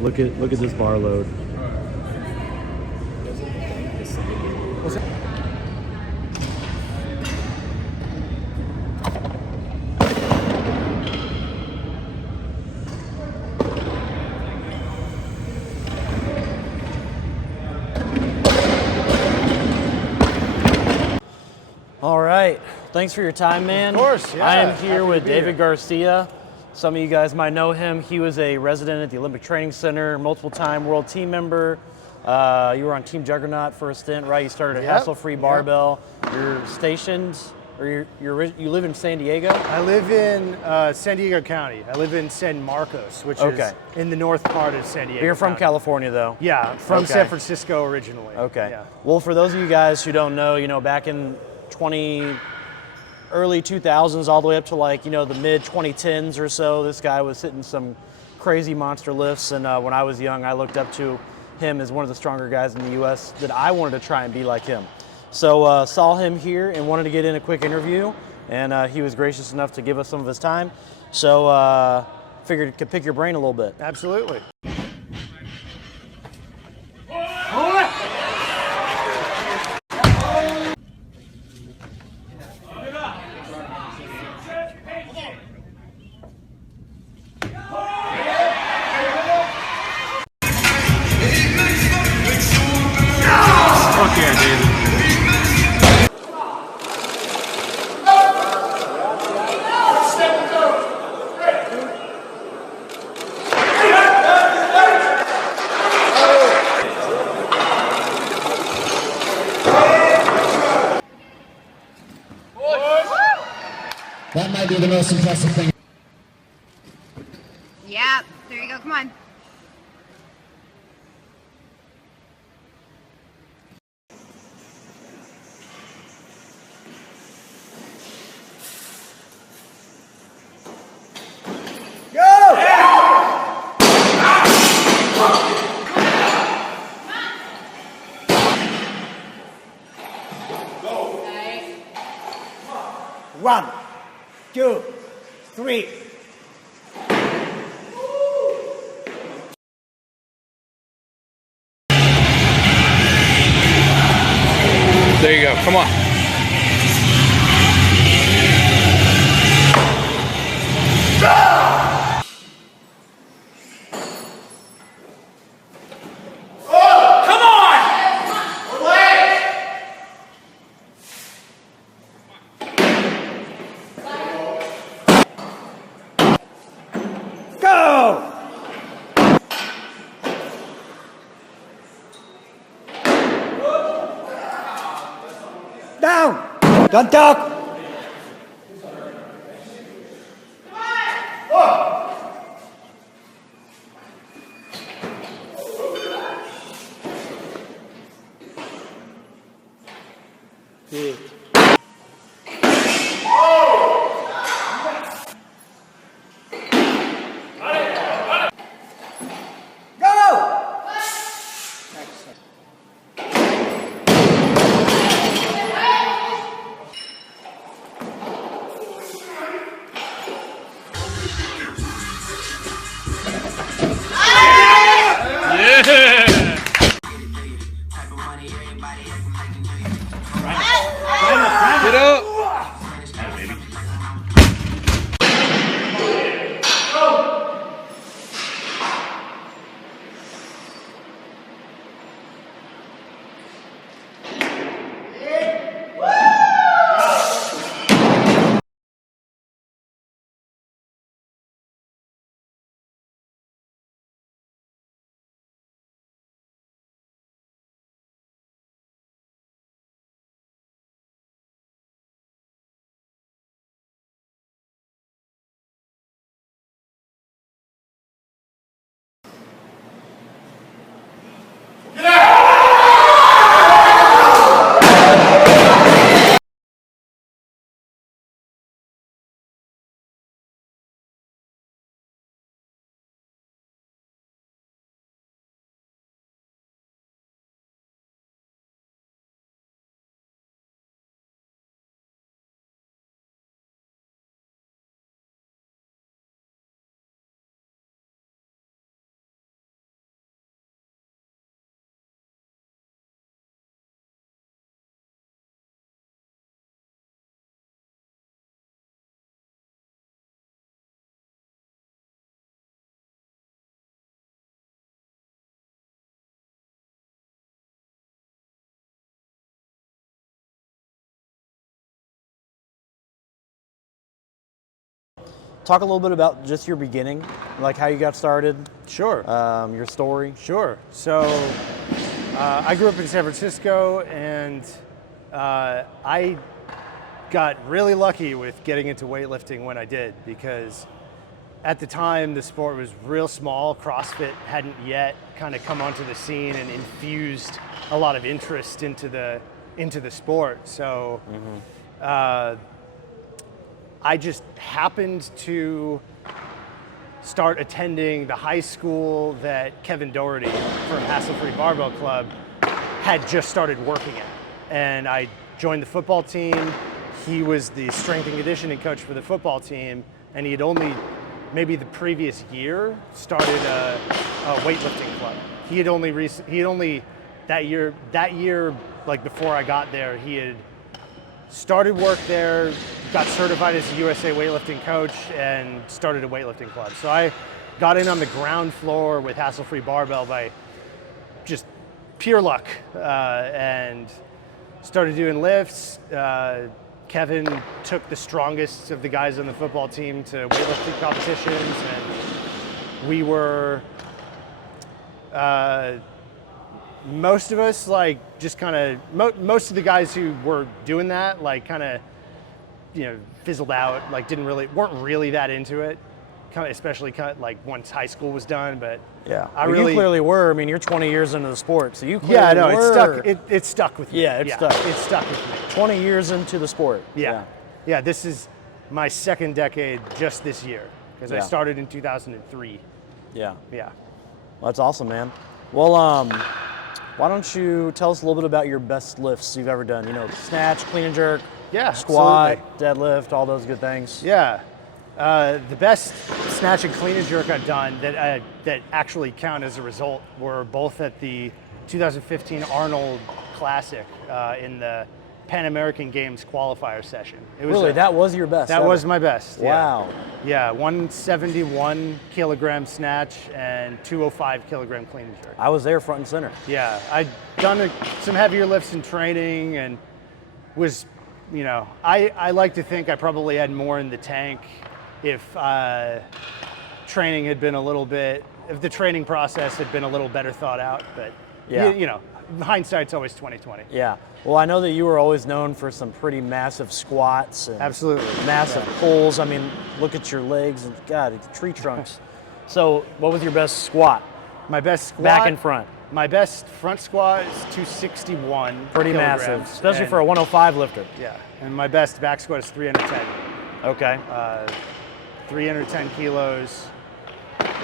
Look at this bar load. All right, thanks for your time, man. Of course, yeah. I am here with David Garcia. Some of you guys might know him. He was a resident at the Olympic Training Center, multiple-time world team member. You were on Team Juggernaut for a stint, right? You started at Hassle-Free Barbell. You're stationed, or you live in San Diego? I live in San Diego County. I live in San Marcos, which is in the north part of San Diego. You're from County. California, though? Yeah, from San Francisco originally. Okay. Yeah. Well, for those of you guys who don't know, back in early 2000s all the way up to the mid 2010s or so, this guy was hitting some crazy monster lifts, and when I was young I looked up to him as one of the stronger guys in the US that I wanted to try and be like him. So saw him here and wanted to get in a quick interview, and he was gracious enough to give us some of his time, so figured could pick your brain a little bit. Absolutely. That might be the most impressive thing. Yeah, there you go, come on. One, two, three. There you go, come on. Down! Don't talk! talk a little bit about just your beginning, like how you got started. Sure. Your story. Sure. So I grew up in San Francisco, and I got really lucky with getting into weightlifting when I did, because at the time the sport was real small. CrossFit hadn't yet kind of come onto the scene and infused a lot of interest into the sport. So I just happened to start attending the high school that Kevin Doherty from Hassle Free Barbell Club had just started working at. And I joined the football team. He was the strength and conditioning coach for the football team, and he had only, maybe the previous year, started a weightlifting club. He had only that year, like before I got there, he had started work there, got certified as a USA weightlifting coach, and started a weightlifting club. So I got in on the ground floor with Hassle Free Barbell by just pure luck, and started doing lifts. Kevin took the strongest of the guys on the football team to weightlifting competitions, and we were, most of us, like, just kind of, most of the guys who were doing that, like, kind of, you know, fizzled out, like, weren't really that into it, especially like once high school was done. But Yeah, you clearly were. I mean, you're 20 years into the sport, so you clearly yeah, no, were. it stuck with me. Yeah, it stuck. It stuck with me. 20 years into the sport. Yeah, this is my second decade just this year, because I Yeah. started in 2003. Yeah. Yeah. Well, that's awesome, man. Well, why don't you tell us a little bit about your best lifts you've ever done? You know, snatch, clean and jerk, Yeah, squat, deadlift, all those good things. Yeah. The best snatch and clean and jerk I've done that actually count as a result were both at the 2015 Arnold Classic in the Pan American Games qualifier session. It was Really, that was your best? That ever? was my best. Wow. Yeah, 171 kilogram snatch and 205 kilogram clean and jerk. I was there front and center. Yeah, I'd done some heavier lifts in training, and was, you know, I like to think I probably had more in the tank if training had been a little bit, if the training process had been a little better thought out. But Yeah. you know, hindsight's always 20/20. Yeah. Well, I know that you were always known for some pretty massive squats and Absolutely. massive pulls. I mean, look at your legs and God, tree trunks. So, what was your best squat? My best squat, Back and front. My best front squat is 261. Pretty kilograms, massive, especially and- for a 105 lifter. Yeah, and my best back squat is 310. Okay. 310 kilos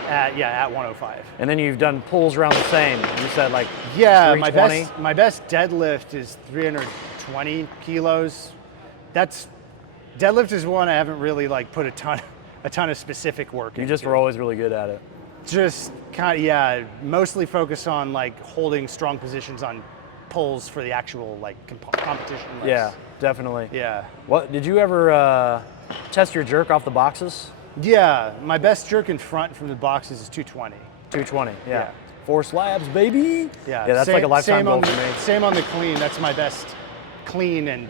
at 105. And then you've done pulls around the same. You said like Yeah, 320? my best deadlift is 320 kilos. Deadlift is one I haven't really like put a ton of specific work You into. just were always really good at it. Just kind of, mostly focus on like holding strong positions on pulls for the actual like competition lifts. Yeah, definitely. Yeah. What did you ever test your jerk off the boxes? Yeah, my best jerk in front from the boxes is 220. 220. Yeah. Yeah. 4 slabs, baby. Yeah. Yeah, that's like a lifetime goal for me. Same on the clean. That's my best clean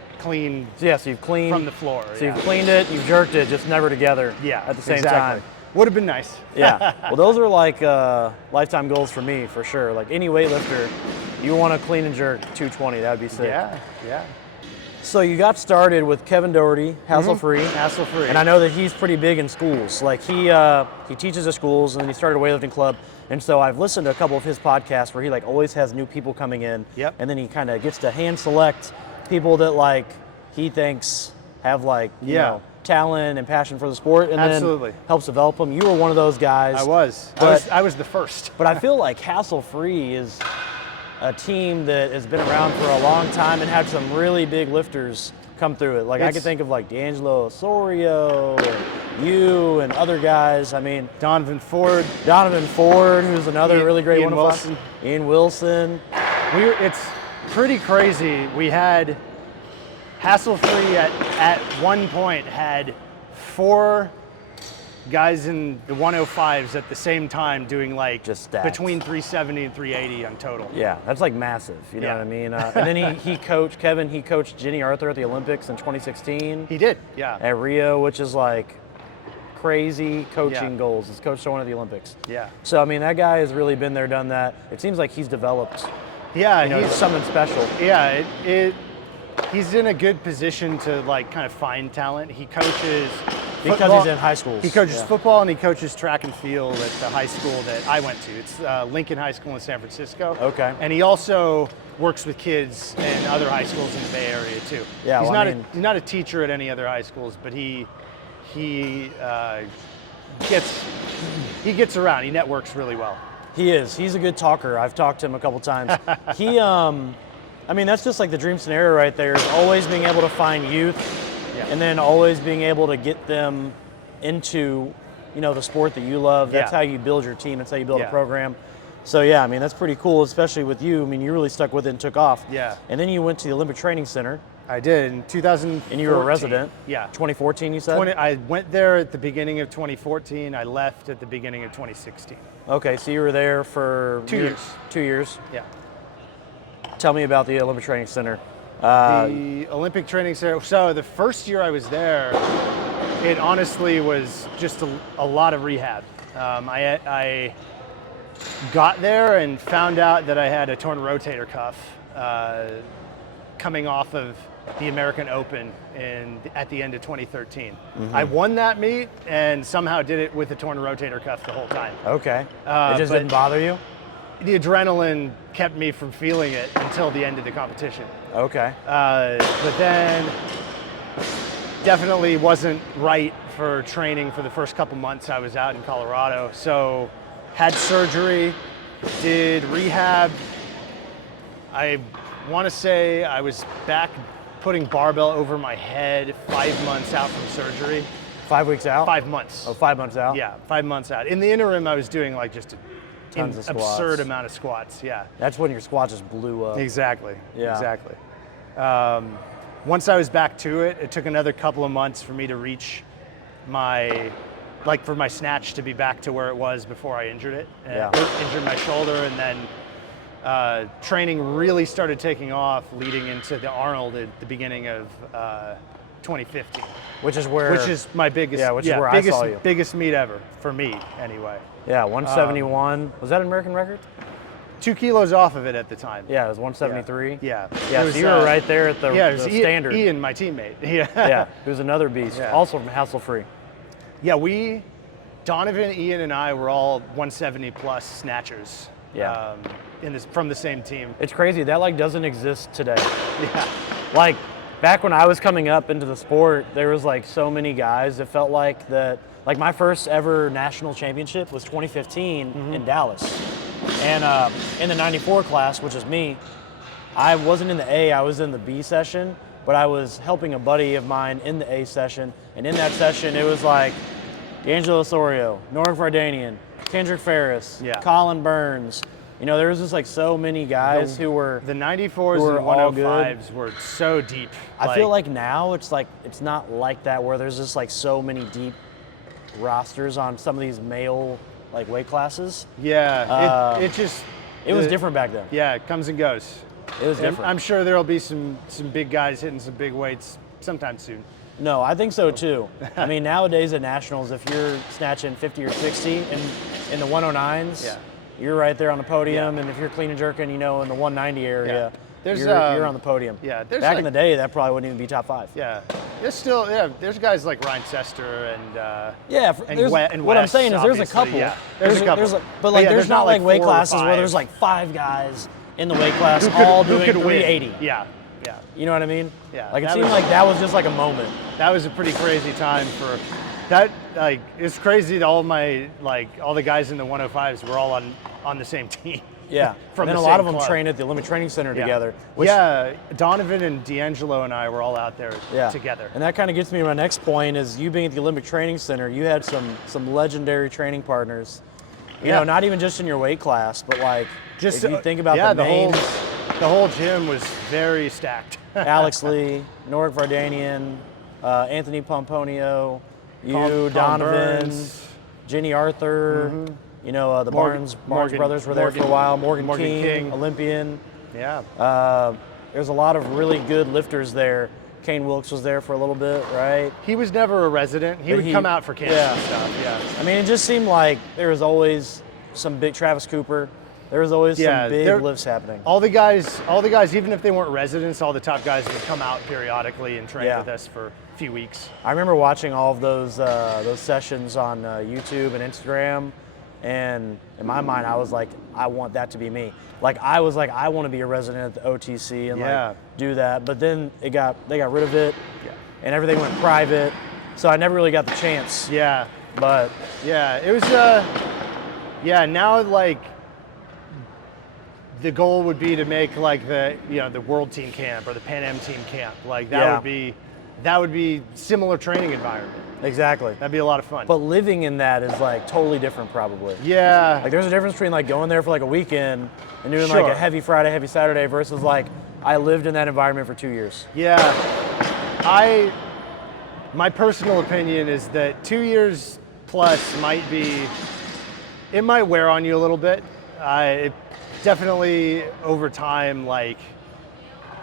Yeah, so you've cleaned from the floor. So you've cleaned it, you've jerked it, just never together. Yeah, At the same exactly. time. Would have been nice. Yeah. Well, those are like lifetime goals for me, for sure. Like any weightlifter, you want to clean and jerk 220. That would be sick. Yeah. So you got started with Kevin Doherty, Hassle Free. Hassle Free. And I know that he's pretty big in schools. Like he teaches at schools, and then he started a weightlifting club. And so I've listened to a couple of his podcasts where he like always has new people coming in. Yep. And then he kind of gets to hand select people that like he thinks have like you know, talent and passion for the sport, and Absolutely. then helps develop them. You were one of those guys. I was. But I was the first. But I feel like Hassle Free is a team that has been around for a long time and had some really big lifters come through it. Like I could think of like D'Angelo Osorio, and you and other guys. I mean, Donovan Ford, who's another really great Ian one. Wilson. Ian Wilson. It's pretty crazy. We had Hassle Free at one point had 4 guys in the 105s at the same time doing like Just stacks. between 370 and 380 on total. Yeah, that's like massive. You know Yeah. what I mean? And then he coached Jenny Arthur at the Olympics in 2016. He did, yeah. At Rio, which is like crazy coaching Yeah. goals. He's coached one of the Olympics. Yeah. So, I mean, that guy has really been there, done that. It seems like he's developed, Yeah, you know, he's something special. Yeah, he's in a good position to like kind of find talent. He coaches Because football. he's in high schools. He coaches Yeah. football and he coaches track and field at the high school that I went to. It's Lincoln High School in San Francisco. Okay. And he also works with kids in other high schools in the Bay Area too. Yeah, he's well, not he's not a teacher at any other high schools, but he gets around. He networks really well. He is. He's a good talker. I've talked to him a couple times. I mean, that's just like the dream scenario right there, is always being able to find youth and then always being able to get them into, you know, the sport that you love. That's Yeah. how you build your team. That's how you build Yeah. a program. So, yeah, I mean, that's pretty cool, especially with you. I mean, you really stuck with it and took off. Yeah. And then you went to the Olympic Training Center. I did in 2014. And you were a resident. Yeah. 2014, you said? I went there at the beginning of 2014. I left at the beginning of 2016. Okay, so you were there for 2 years. 2 years. Yeah. Tell me about the Olympic Training Center. The Olympic Training Center. So the first year I was there, it honestly was just a lot of rehab. I got there and found out that I had a torn rotator cuff coming off of the American Open at the end of 2013. I won that meet and somehow did it with a torn rotator cuff the whole time. Okay. It just but- didn't bother you? The adrenaline kept me from feeling it until the end of the competition. Okay. But then definitely wasn't right for training for the first couple months I was out in Colorado. So had surgery, did rehab. I want to say I was back putting barbell over my head 5 months out from surgery. 5 weeks out? 5 months. Oh, 5 months out? Yeah, 5 months out. In the interim, I was doing like just Tons an of squats. absurd amount of squats. Yeah. That's when your squat just blew up. Exactly. Yeah. Exactly. Once I was back to it, it took another couple of months for me to reach for my snatch to be back to where it was before I injured it. Yeah. Injured my shoulder, and then training really started taking off leading into the Arnold at the beginning of 2015. Which is where... Which is my biggest, Yeah, which is where I biggest, saw you. biggest meet ever, for me anyway. Yeah, 171. Was that an American record? 2 kilos off of it at the time. Yeah, it was 173. Yeah. Yeah, It was, so you were right there at the, Yeah, it was the standard. Ian, my teammate. Yeah. Yeah, he was another beast. Yeah. Also from Hassle Free. Yeah, Donovan, Ian, and I were all 170 plus snatchers. Yeah. From the same team. It's crazy. That like doesn't exist today. Yeah. Like back when I was coming up into the sport, there was like so many guys. It felt like that. Like my first ever national championship was 2015 in Dallas, and in the 94 class, which is me, I wasn't in the A. I was in the B session, but I was helping a buddy of mine in the A session, and in that session, it was like D'Angelo Osorio, Norik Vardanian, Kendrick Ferris, Yeah. Colin Burns. You know, there was just like so many guys who were. The 94s who were and all 105s were so deep. I feel like now it's not like that, where there's just like so many deep rosters on some of these male like weight classes. Yeah, It was different back then. Yeah, it comes and goes. It was And different. I'm sure there'll be some big guys hitting some big weights sometime soon. No, I think so too. I mean, nowadays at nationals, if you're snatching 50 or 60 in the 109s, Yeah. you're right there on the podium. Yeah. And if you're clean and jerking, you know, in the 190 area, There's, you're on the podium. yeah, there's Back like- in the day, that probably wouldn't even be top 5. Yeah, there's guys like Ryan Sester and Yeah, and there's, and what I'm Wes, saying is there's a obviously. couple. Yeah, there's a couple. But like, yeah, there's not like weight 4 or classes where 5 there's like 5 guys in the weight class who could, all who doing could win. 380. Yeah. You know what I mean? Yeah, Like it that seemed was- like that was just like a moment. That was a pretty crazy time for that. Like, it's crazy that all the guys in the 105s were all on the same team. Yeah. From and then the a lot same of them club. trained at the Olympic Training Center Yeah. together. Which, Yeah, Donovan and D'Angelo and I were all out there together. And that kind of gets me to my next point is you being at the Olympic Training Center, you had some legendary training partners. You Yeah. know, not even just in your weight class, but like Just if you think about yeah, the names, the whole gym was very stacked. Alex Lee, Norik Vardanian, Anthony Pomponio, you, Tom Donovan, Burns. Jenny Arthur, you know, the Barnes Morgan- brothers were there for a Morgan- while, Morgan King. Olympian. Yeah. There's a lot of really good lifters there. Kane Wilkes was there for a little bit, right? He was never a resident. He would come out for camps and stuff. Yeah. I mean, it just seemed like there was always some big Travis Cooper. There was always some big lifts happening. All the guys, even if they weren't residents, all the top guys would come out periodically and train with us for a few weeks. I remember watching all of those sessions on YouTube and Instagram, and in my mind, I was like, I want that to be me. Like, I was like, I want to be a resident at the OTC and like do that. But then they got rid of it, and everything went private, so I never really got the chance. Yeah. But it was. Now like the goal would be to make like the World Team Camp or the Pan Am Team Camp. Like that would be similar training environment. Exactly. That'd be a lot of fun. But living in that is like totally different, probably. Yeah. Like there's a difference between like going there for like a weekend and doing like a heavy Friday, heavy Saturday versus like I lived in that environment for 2 years. Yeah. My personal opinion is that 2 years plus might wear on you a little bit. It definitely over time, like,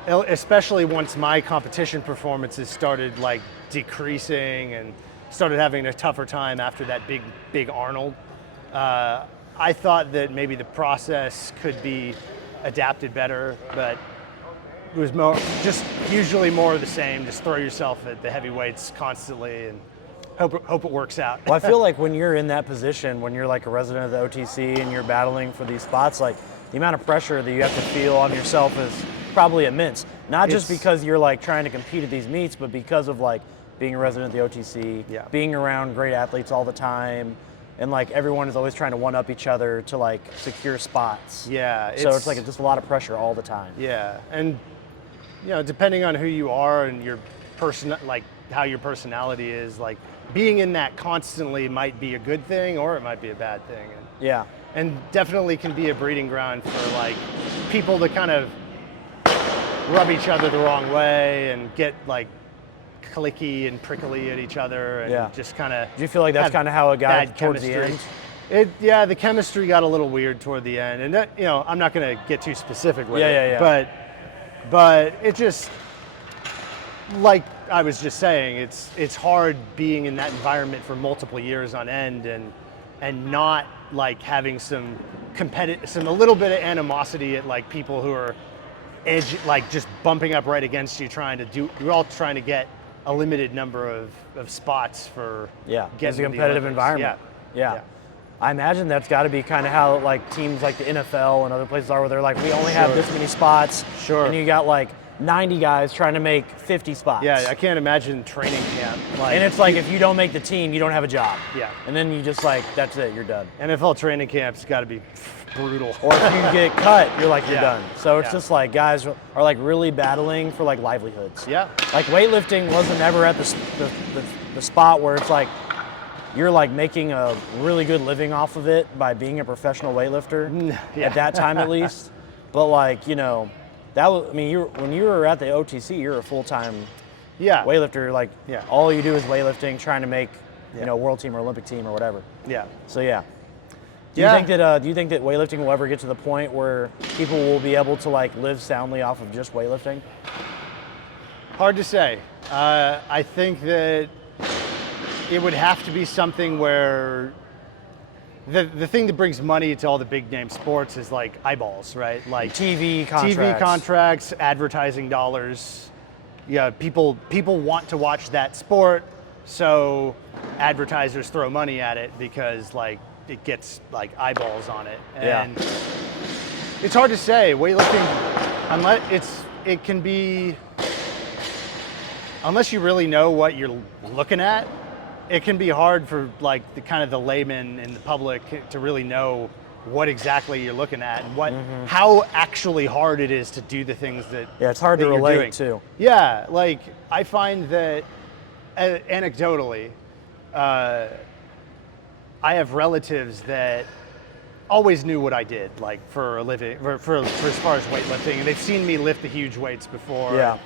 especially once my competition performances started like decreasing and started having a tougher time after that big Arnold, I thought that maybe the process could be adapted better, but it was usually more of the same. Just throw yourself at the heavyweights constantly and hope it works out. Well, I feel like when you're in that position, when you're like a resident of the OTC and you're battling for these spots, like the amount of pressure that you have to feel on yourself is probably immense. Not just because you're like trying to compete at these meets, but because of like being a resident of the OTC, being around great athletes all the time, and like everyone is always trying to one up each other to like secure spots. Yeah. So it's like just a lot of pressure all the time. Yeah, and depending on who you are and your like how your personality is, like being in that constantly might be a good thing or it might be a bad thing. And definitely can be a breeding ground for like people to kind of rub each other the wrong way and get like clicky and prickly at each other and just kind of. Do you feel like that's kind of how it got towards the end? The chemistry got a little weird toward the end, and that, I'm not going to get too specific with it. But it just, like I was just saying, it's hard being in that environment for multiple years on end and not like having some a little bit of animosity at like people who are like just bumping up right against you, you're all trying to get a limited number of spots for it's a competitive environment. Yeah. I imagine that's got to be kind of how like teams like the NFL and other places are, where they're like, we only have this many spots, and you got like 90 guys trying to make 50 spots. Yeah, I can't imagine training camp. And it's like if you don't make the team, you don't have a job. Yeah. And then you just like, that's it, you're done. NFL training camp's got to be brutal. Or if you get cut, you're like, you're done. So it's just like guys are like really battling for like livelihoods. Yeah. Like weightlifting wasn't ever at the spot where it's like you're like making a really good living off of it by being a professional weightlifter at that time at least. But like, that was, I mean, when you were at the OTC, you're a full-time weightlifter. Like, all you do is weightlifting, trying to make, world team or Olympic team or whatever. Yeah. So Do you think that weightlifting will ever get to the point where people will be able to like live soundly off of just weightlifting? Hard to say. I think that it would have to be something where the thing that brings money to all the big name sports is like eyeballs, right? Like TV contracts, advertising dollars. Yeah, people want to watch that sport, so advertisers throw money at it because like it gets like eyeballs on it. And it's hard to say. Weightlifting, unless you really know what you're looking at, it can be hard for like the layman in the public to really know what exactly you're looking at and how actually hard it is to do the things that it's hard to relate to. Yeah, like I find that anecdotally, I have relatives that always knew what I did, like for a living, for as far as weightlifting, and they've seen me lift the huge weights before. Yeah,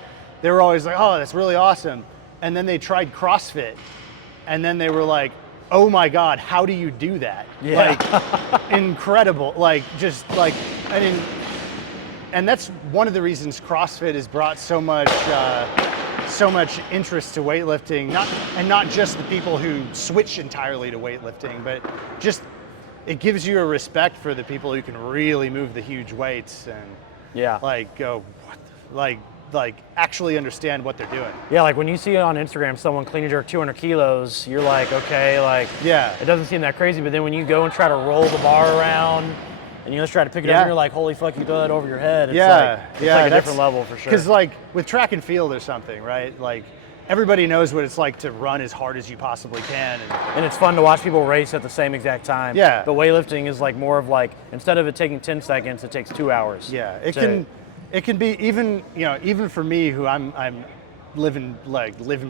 they were always like, "Oh, that's really awesome," and then they tried CrossFit. And then they were like, "Oh my God, how do you do that?" Yeah. Like, incredible. Like, just like, I mean, and that's one of the reasons CrossFit has brought so much so much interest to weightlifting, not just the people who switch entirely to weightlifting, but just it gives you a respect for the people who can really move the huge weights and like go like actually understand what they're doing. Yeah, like when you see on Instagram someone clean and jerk 200 kilos, you're like, okay, like it doesn't seem that crazy. But then when you go and try to roll the bar around and you just try to pick it up, and you're like, holy fuck, you throw that over your head. It's like a different level for sure. Because like with track and field or something, right? Like everybody knows what it's like to run as hard as you possibly can. And it's fun to watch people race at the same exact time. Yeah. But weightlifting is like more of like, instead of it taking 10 seconds, it takes 2 hours. Yeah, it can be even for me who I'm live and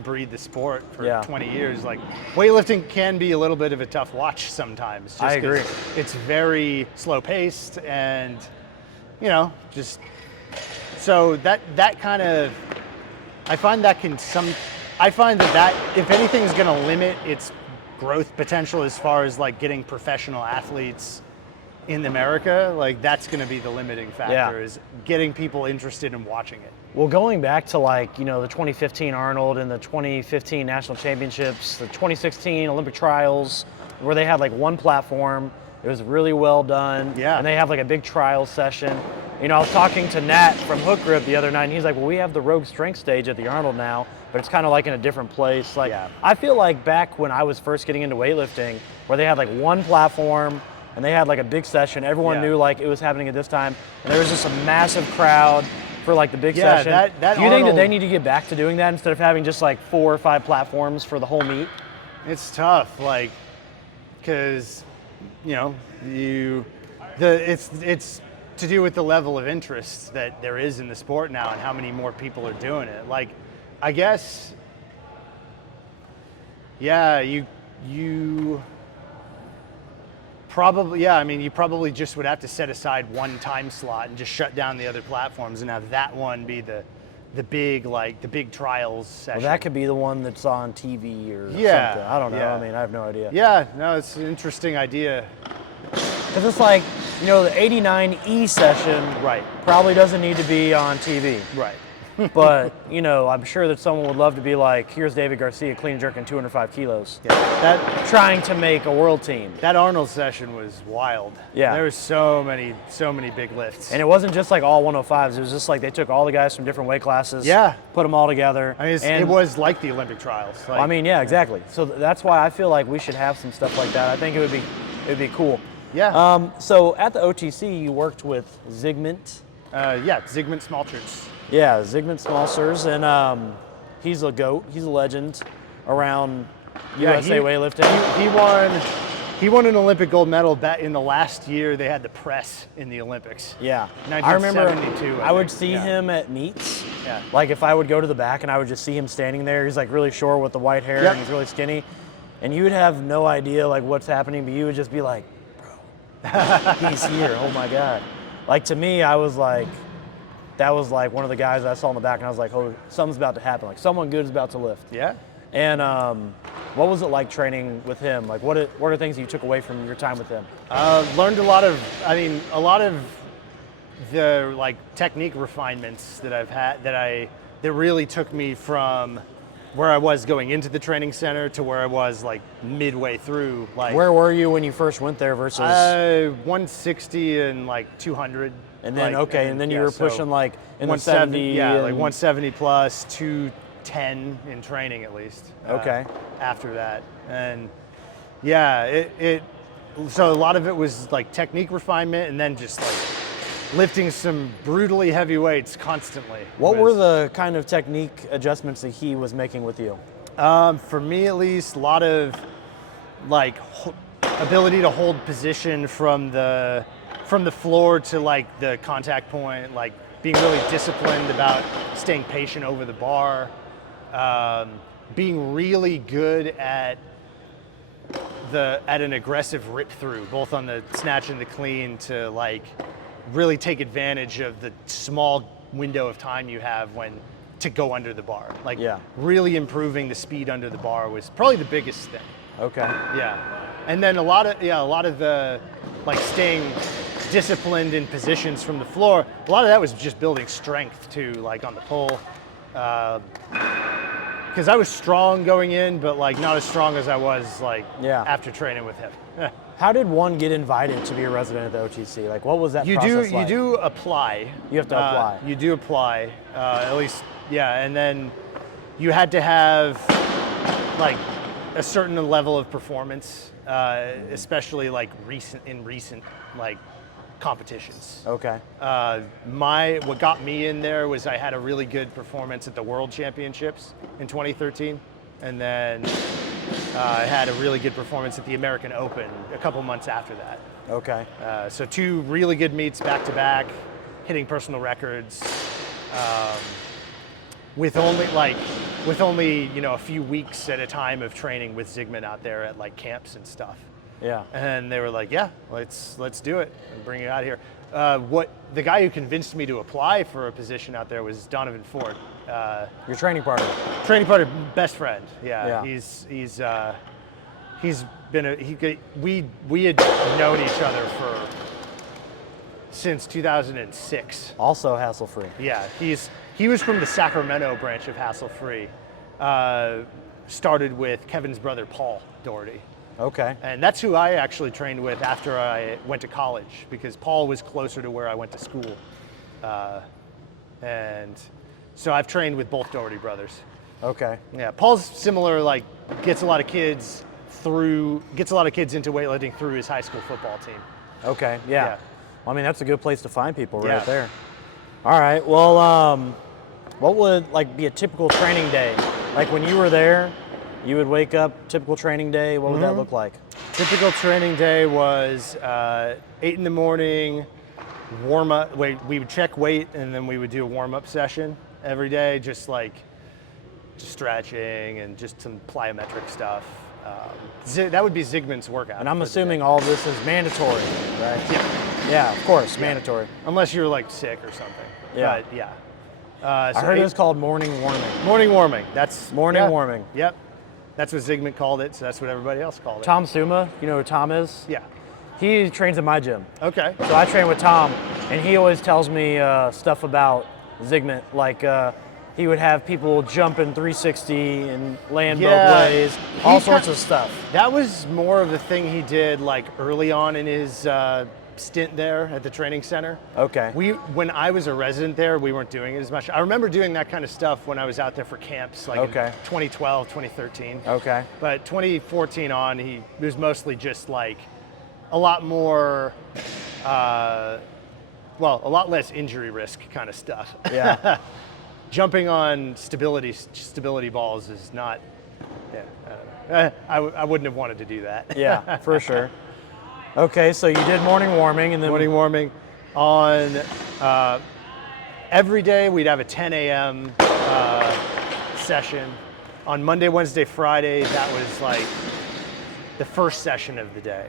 breathe the sport for 20 years. Like weightlifting can be a little bit of a tough watch sometimes. Just I agree. It's very slow paced and just so that kind of I find that if anything is going to limit its growth potential as far as like getting professional athletes in America, like that's going to be the limiting factor is getting people interested in watching it. Well, going back to like, the 2015 Arnold and the 2015 National Championships, the 2016 Olympic trials, where they had like one platform, it was really well done. Yeah. And they have like a big trial session. I was talking to Nat from Hook Grip the other night, and he's like, well, we have the Rogue Strength stage at the Arnold now, but it's kind of like in a different place. Like, I feel like back when I was first getting into weightlifting, where they had like one platform, and they had like a big session. Everyone knew like it was happening at this time, and there was just a massive crowd for like the big session. Do you think that they need to get back to doing that instead of having just like 4 or 5 platforms for the whole meet? It's tough, like, because it's to do with the level of interest that there is in the sport now and how many more people are doing it. Like, I guess, you probably, you probably just would have to set aside one time slot and just shut down the other platforms and have that one be the big trials session. Well, that could be the one that's on TV or something. I don't know. I mean, I have no idea. Yeah, no, it's an interesting idea. Because it's like, the 89E session probably doesn't need to be on TV. Right. But, I'm sure that someone would love to be like, here's David Garcia clean and jerking 205 kilos. Yeah, trying to make a world team. That Arnold session was wild. Yeah. There was so many big lifts. And it wasn't just like all 105s. It was just like they took all the guys from different weight classes, put them all together. I mean, it was like the Olympic trials. Like, exactly. So that's why I feel like we should have some stuff like that. I think it would be cool. Yeah. So at the OTC, you worked with Zygmunt. Zygmunt Smalcerz. Yeah, Zygmunt Smalcerz, and he's a GOAT. He's a legend around USA weightlifting. He won an Olympic gold medal back in the last year they had the press in the Olympics. Yeah. 1972. I remember I would see him at meets. Yeah. Like if I would go to the back and I would just see him standing there. He's like really short with the white hair and he's really skinny. And you would have no idea like what's happening, but you would just be like, bro, he's here. Oh my God. Like to me, I was like, that was like one of the guys I saw in the back, and I was like, oh, something's about to happen. Like someone good is about to lift. Yeah. And what was it like training with him? Like what are things you took away from your time with him? Learned a lot of the like technique refinements that I've had that really took me from where I was going into the training center to where I was like midway through. Like, where were you when you first went there versus? 160 and like 200. And then and then you were pushing like in the 170. 70. Like 170 plus 210 in training at least. Okay. After that, and so a lot of it was like technique refinement, and then just like lifting some brutally heavy weights constantly. What were the kind of technique adjustments that he was making with you? For me at least, a lot of like ability to hold position from the floor to like the contact point, like being really disciplined about staying patient over the bar, being really good at an aggressive rip through, both on the snatch and the clean, to like really take advantage of the small window of time you have to go under the bar. Like really improving the speed under the bar was probably the biggest thing. Okay. Yeah. And then a lot of the like staying disciplined in positions from the floor. A lot of that was just building strength too, like on the pull. because I was strong going in, but like not as strong as I was like after training with him. How did one get invited to be a resident at the OTC? Like, what was that You process do like? you do apply. You have to apply. You do apply, at least, yeah, and then you had to have like a certain level of performance, especially like recent like competitions. Okay. What got me in there was I had a really good performance at the World Championships in 2013, and then I had a really good performance at the American Open a couple months after that. Okay. So 2 really good meets back to back, hitting personal records, with only a few weeks at a time of training with Zygmunt out there at like camps and stuff. Yeah. And they were like, yeah, let's do it and bring it out here. The guy who convinced me to apply for a position out there was Donovan Ford. Your training partner. Training partner, best friend. Yeah. We had known each other since 2006. Also hassle free. Yeah, he was from the Sacramento branch of Hassle Free. Started with Kevin's brother Paul Doherty. Okay. And that's who I actually trained with after I went to college, because Paul was closer to where I went to school. And so I've trained with both Doherty brothers. Okay. Yeah, Paul's similar, like gets a lot of kids into weightlifting through his high school football team. Okay. Yeah. Well, I mean, that's a good place to find people right Yeah. there. All right. Well, what would like be a typical training day? Like when you were there, you would wake up, typical training day, what would that look like? Typical training day was 8 in the morning, warm up. We would check weight, and then we would do a warm up session every day, just stretching and just some plyometric stuff. That would be Zygmunt's workout. And I'm assuming all this is mandatory, right? Yeah. Yeah, of course, mandatory. Unless you're like sick or something. Yeah. But yeah. I heard it was called morning warming. Morning warming. That's Morning warming. Yep. That's what Zygmunt called it, so that's what everybody else called it. Tom Suma, you know who Tom is? Yeah. He trains in my gym. Okay. So I train with Tom, and he always tells me stuff about Zygmunt. Like he would have people jump in 360 and land both ways, all sorts of stuff. That was more of the thing he did like early on in his stint there at the training center. Okay. When I was a resident there, we weren't doing it as much. I remember doing that kind of stuff when I was out there for camps, like in 2012, 2013. Okay. But 2014 on, it was mostly just like a lot more, a lot less injury risk kind of stuff. Yeah. Jumping on stability balls is not. Yeah, I wouldn't have wanted to do that. Yeah, for sure. Okay, so you did morning warming, and then Morning warming on every day. We'd have a 10 a.m. Session. On Monday, Wednesday, Friday, that was like the first session of the day,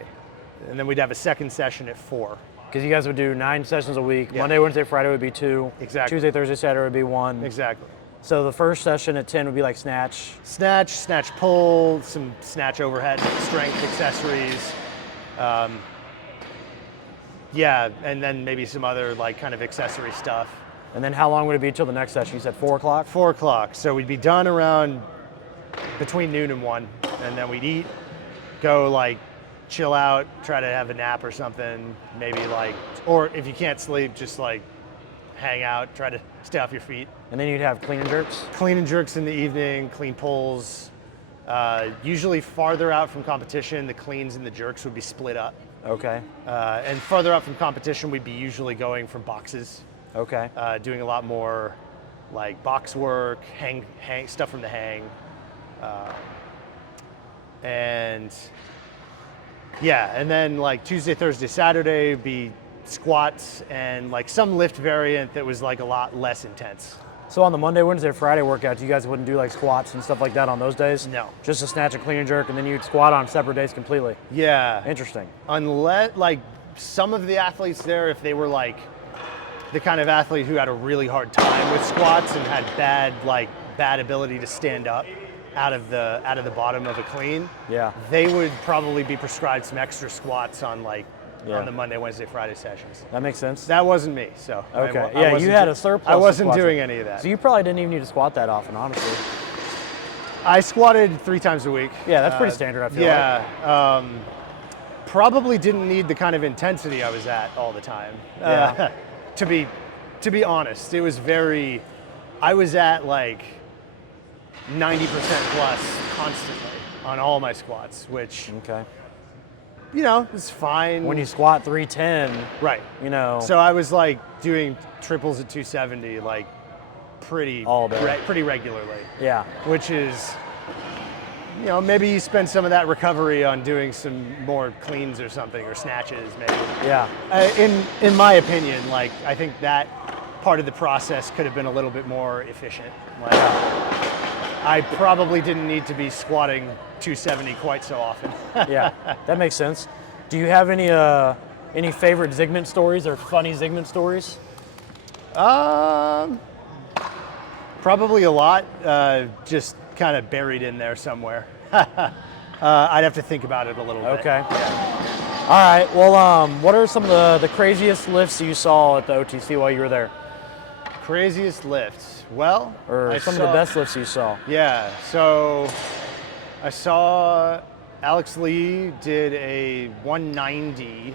and then we'd have a second session at 4. because you guys would do 9 sessions a week. Yeah. Monday, Wednesday, Friday would be 2. Exactly. Tuesday, Thursday, Saturday would be 1. Exactly. So the first session at 10 would be like snatch. Snatch pull, some snatch overhead strength accessories. Yeah, and then maybe some other like kind of accessory stuff. And then how long would it be till the next session? You said 4 o'clock? 4 o'clock. So we'd be done around between noon and 1, and then we'd eat, go like chill out, try to have a nap or something, maybe like, or if you can't sleep, just like hang out, try to stay off your feet. And then you'd have clean and jerks? Clean and jerks in the evening, clean pulls. Usually farther out from competition, the cleans and the jerks would be split up. Okay. And farther out from competition, we'd be usually going from boxes. Okay. Doing a lot more like box work, hang stuff from the hang. And yeah, and then like Tuesday, Thursday, Saturday would be squats and like some lift variant that was like a lot less intense. So on the Monday, Wednesday, Friday workouts, you guys wouldn't do like squats and stuff like that on those days? No. Just a snatch and clean and jerk, and then you'd squat on separate days completely? Yeah. Interesting. Unless like some of the athletes there, if they were like the kind of athlete who had a really hard time with squats and had bad ability to stand up out of the bottom of a clean, Yeah. they would probably be prescribed some extra squats on like on the Monday, Wednesday, Friday sessions. That makes sense. That wasn't me, so. Okay. I You had a surplus. I wasn't of squats. doing any of that. So you probably didn't even need to squat that often, honestly. I squatted 3 times a week. Yeah, that's pretty standard, I feel like. Yeah. Probably didn't need the kind of intensity I was at all the time. Yeah. To be honest, it was I was at like 90% plus constantly on all my squats, which, Okay. is fine. When you squat 310, Right. So I was like doing triples at 270 like pretty All day. pretty regularly. Yeah. Which is, maybe you spend some of that recovery on doing some more cleans or something, or snatches maybe. Yeah. In my opinion, like I think that part of the process could have been a little bit more efficient. Like, I probably didn't need to be squatting 270 quite so often. Yeah, that makes sense. Do you have any favorite Zygmunt stories or funny Zygmunt stories? Probably a lot, just kind of buried in there somewhere. I'd have to think about it a little bit. Okay. All right. Well, what are some of the craziest lifts you saw at the OTC while you were there, Craziest lifts? Well, or some of the best lifts you saw? Yeah. So I saw Alex Lee did a 190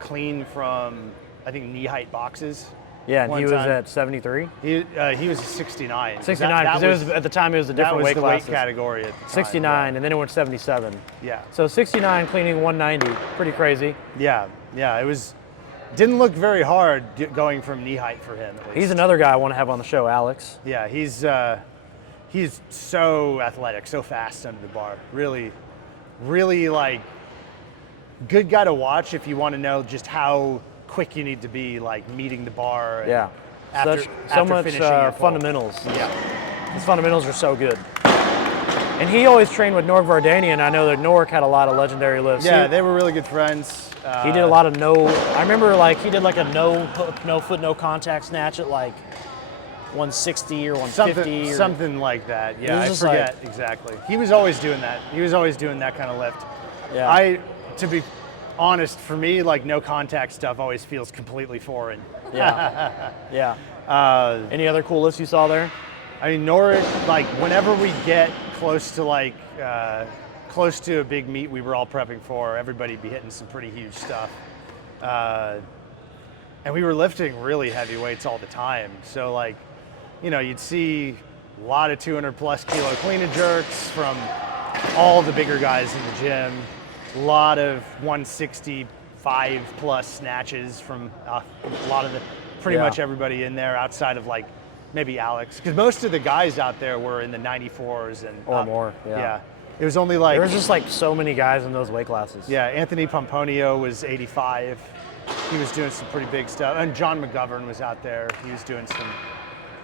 clean from, I think, knee height boxes. Yeah, and one he was time. at 73. He was a 69. 69, because it was at the time it was a different that was weight the class. weight category at the time. 69, and then it went 77. Yeah. So 69 cleaning 190, pretty crazy. Yeah. It didn't look very hard going from knee height for him. At least. He's another guy I want to have on the show, Alex. Yeah, he's so athletic, so fast under the bar. Really, really like good guy to watch if you want to know just how quick you need to be, like meeting the bar. Yeah. After So much finishing your pull. fundamentals. Yeah. His fundamentals are so good. And he always trained with Norik Vardanian. I know that Norik had a lot of legendary lifts. Yeah, they were really good friends. He did a lot of I remember like he did like a no hook, no foot, no contact snatch at like 160 or 150. Something like that. It Yeah, was I just forget exactly. He was always doing that. He was always doing that kind of lift. Yeah. To be honest, for me, like no contact stuff always feels completely foreign. Yeah. Yeah. Any other cool lifts you saw there? I mean, Norik, like whenever we get close to close to a big meet we were all prepping for, everybody'd be hitting some pretty huge stuff. And we were lifting really heavy weights all the time. So like, you'd see a lot of 200 plus kilo clean and jerks from all the bigger guys in the gym. A lot of 165 plus snatches from a lot of pretty much everybody in there outside of like maybe Alex. Because most of the guys out there were in the 94s and Or up. more, yeah. It was only like, There was just like so many guys in those weight classes. yeah, Anthony Pomponio was 85. He was doing some pretty big stuff. And John McGovern was out there. He was doing some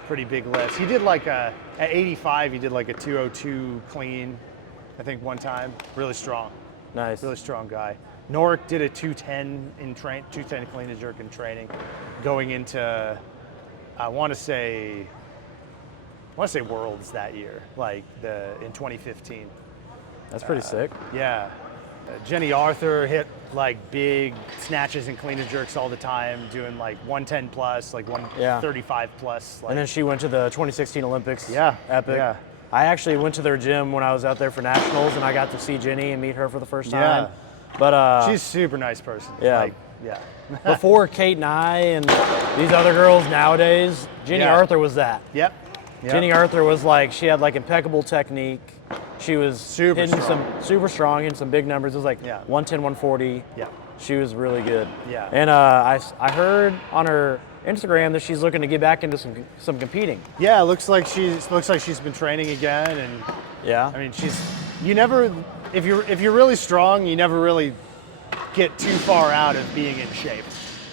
pretty big lifts. He did like at 85, he did like a 202 clean, I think one time. Really strong. Nice. Really strong guy. Norik did a 210 210 clean and jerk in training, going into, I want to say Worlds that year, like in 2015. That's pretty sick. Yeah. Jenny Arthur hit like big snatches and clean and jerks all the time, doing like 110 plus, like 135 plus. Like, And then she went to the 2016 Olympics. Yeah. Epic. Yeah. I actually went to their gym when I was out there for nationals, and I got to see Jenny and meet her for the first time. Yeah. But she's a super nice person. Yeah. Like, yeah. before Kate and I and these other girls nowadays, Jenny Yeah. Arthur was that. Yep. Jenny Arthur was like, she had like impeccable technique. She was Super hitting strong. super strong, hitting some big numbers. It was like Yeah. 110, 140. Yeah. She was really good. Yeah. And I heard on her Instagram that she's looking to get back into some competing. Yeah, looks like she's been training again, and Yeah. I mean if you're really strong, you never really get too far out of being in shape.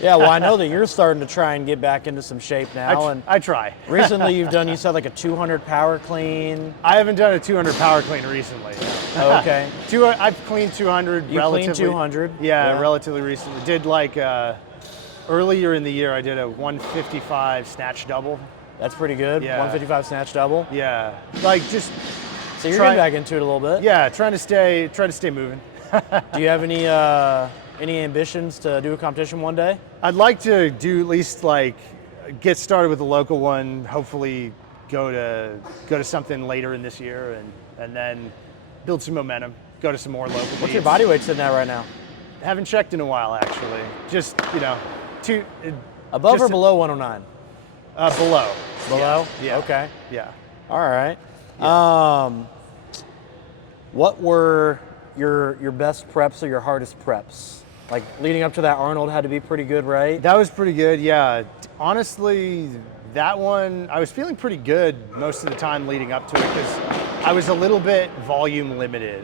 Yeah, well, I know that you're starting to try and get back into some shape now. I try. Recently you said like a 200 power clean. I haven't done a 200 power clean recently. Oh, okay. I've cleaned 200 You relatively. cleaned 200? Yeah, Yeah. relatively recently. Did like earlier in the year, I did a 155 snatch double. That's pretty good. Yeah. 155 snatch double. Yeah, like just So you're Try- getting back into it a little bit. yeah, trying to stay moving. Do you have any any ambitions to do a competition one day? I'd like to do at least like get started with the local one. Hopefully, go to something later in this year, and then build some momentum. Go to some more local. What's your body weight sitting at right now? Haven't checked in a while, actually. Just Above or below 109? Below. Below? Yeah. Okay. Yeah. All right. What were your best preps or your hardest preps? Like leading up to that Arnold had to be pretty good, right? That was pretty good, yeah. Honestly, that one, I was feeling pretty good most of the time leading up to it because I was a little bit volume limited.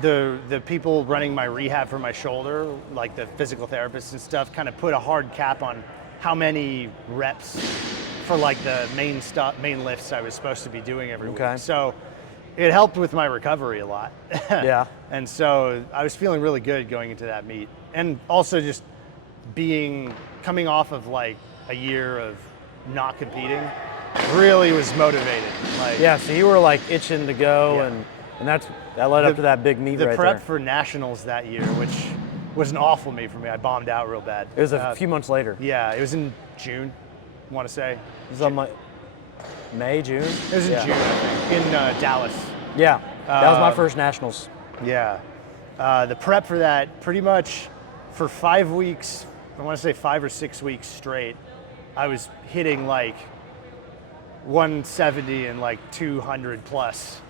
The people running my rehab for my shoulder, like the physical therapists and stuff, kind of put a hard cap on how many reps for like the main lifts I was supposed to be doing every week. So it helped with my recovery a lot. Yeah. And so I was feeling really good going into that meet. And also just coming off of like a year of not competing, really was motivated. Like, yeah, so you were like itching to go, and that led up to that big meet right there. The prep for nationals that year, which was an awful meet for me. I bombed out real bad. It was a few months later. Yeah, it was in June, I want to say. It was on like May, June? It was in June, I think, in Dallas. Yeah, that was my first nationals. Yeah. The prep for that, pretty much for 5 weeks, I want to say 5 or 6 weeks straight, I was hitting like 170 and like 200 plus,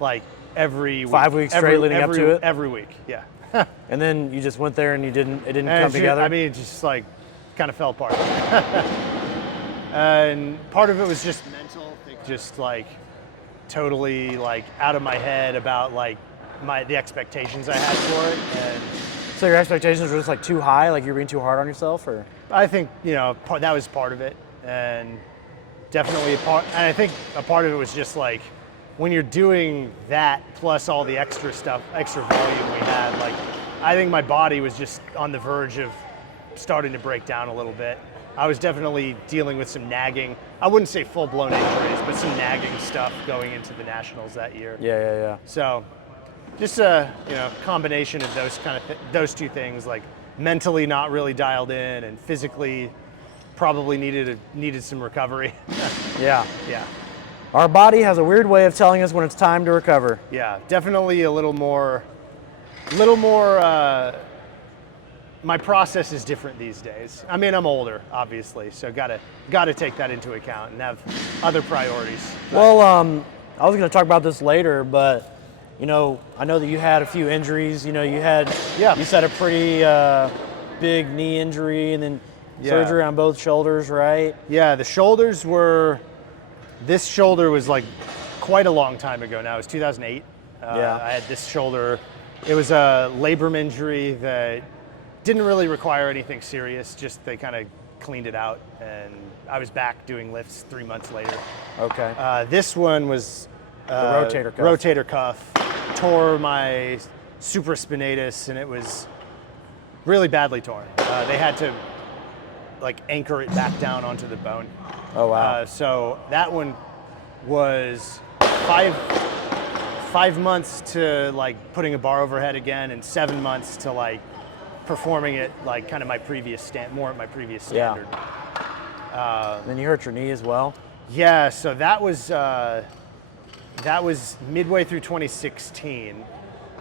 like every week. 5 weeks straight leading up to it? Every week, yeah. And then you just went there and it didn't And come together? I mean, it just like kind of fell apart. And part of it was just mental, just like totally like out of my head about like the expectations I had for it. And so your expectations were just like too high, like you were being too hard on yourself, or? I think, that was part of it, and definitely and I think a part of it was just like, when you're doing that plus all the extra volume we had, like, I think my body was just on the verge of starting to break down a little bit. I was definitely dealing with some nagging, I wouldn't say full-blown injuries, but some nagging stuff going into the nationals that year. Yeah. So, just a combination of those two things, like mentally not really dialed in, and physically probably needed some recovery. Yeah. Yeah. Our body has a weird way of telling us when it's time to recover. Yeah, definitely a little more. My process is different these days. I mean, I'm older, obviously, so gotta take that into account and have other priorities. Well, I was going to talk about this later, but I know that you had a few injuries. You said a pretty big knee injury and then surgery on both shoulders, right? Yeah, the shoulders were. This shoulder was like quite a long time ago now. It was 2008. I had this shoulder. It was a labrum injury that didn't really require anything serious. Just they kind of cleaned it out, and I was back doing lifts 3 months later. Okay. This one was the rotator cuff. Rotator cuff. Tore my supraspinatus, and it was really badly torn. They had to like anchor it back down onto the bone. Oh wow. So that one was five months to like putting a bar overhead again, and 7 months to like performing it like kind of my previous standard. Then you hurt your knee as well. Yeah. So that was midway through 2016.